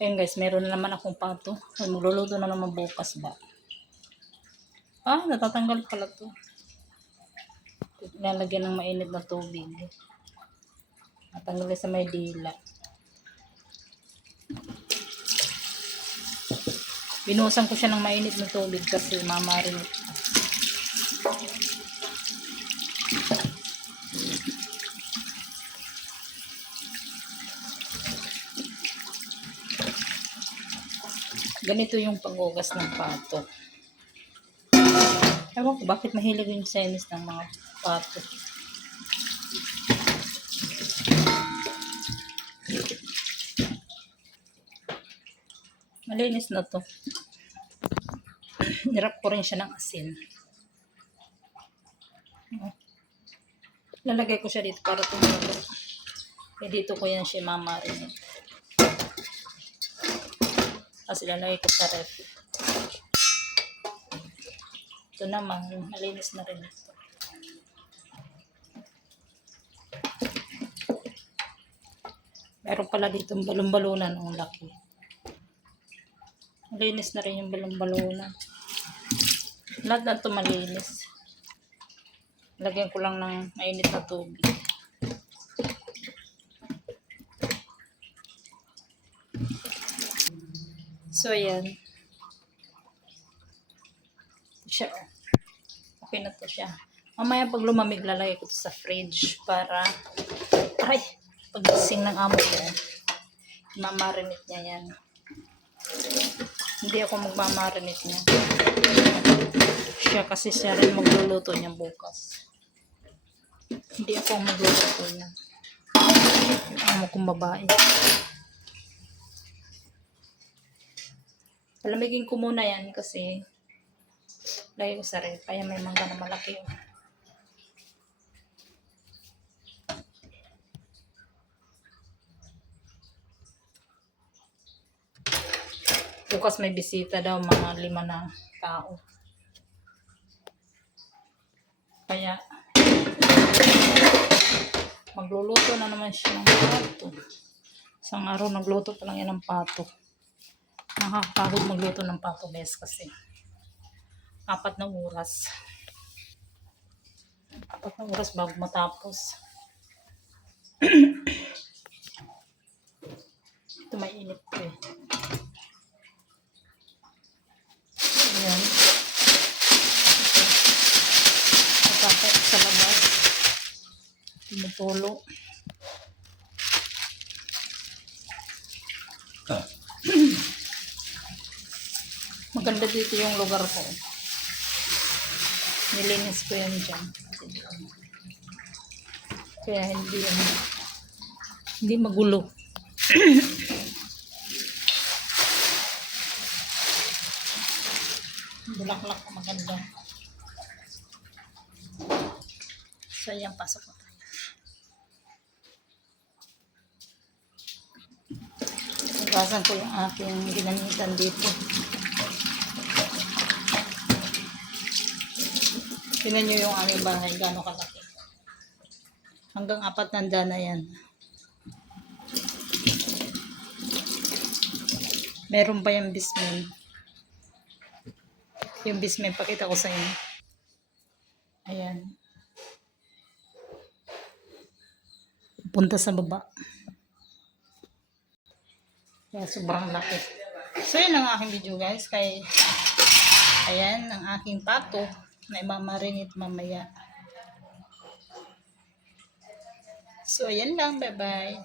Ayun guys, meron na naman akong pato. Ay, magluluto na naman bukas ba. Natatanggal pala to. Lalagyan ng mainit na tubig. Natanggal sa may dila. Binuhusan ko siya ng mainit na tubig kasi mamarinate. Ganito yung paghugas ng pato. Ewan ko bakit mahilig yung Chinese ng mga pato. Malinis na to. Nirap ko rin siya ng asin. Lalagay ko siya dito para tumulo. Dito ko yan siya mamarinate. Kasi lalagay ko sa ref. Ito naman, malinis na rin ito. Meron pala dito balon-balunan ang laki. Malinis na rin yung balon-balunan. Lahat na ito malinis. Lagyan ko lang ng mainit na tubig. So, ayan. Siya. Okay na to siya. Mamaya pag lumamig, lalagay ko to sa fridge para pagising ng amo ko, mamarinate niya yan. Hindi ako magmamarinate niya. Siya kasi siya rin magluluto niya bukas. Hindi ako magluluto niya. Amo kong babae. Palamigin ko muna yan kasi lagay ko sa ref. Kaya may mangga na malaki yun. Bukas may bisita daw, mga 5 na tao. Kaya magluluto na naman siya ng pato. Isang araw nagluto pa lang yan ng pato. Nakakapagod magluto ng pato guys kasi 4 na oras. 4 na oras bago matapos. Ito may init ko eh. Ayan. Nakakait sa labas. Tumutulo. Maganda dito yung lugar ko. Nilinis ko yan dyan. Kaya hindi magulo. Bulaklak maganda. So yan, pasok ko tayo. Hugasan ko yung aking ginamitan dito. Tingnan nyo yung aming bahay, gano'ng kalaki. Hanggang 4 nanda na yan. Meron pa yung basement. Yung basement, pakita ko sa inyo. Ayan. Punta sa baba. Kaya sobrang laki. So yun ang aking video guys. Ayan ang aking pato na imamarinate mamaya. So ayan lang. Bye bye.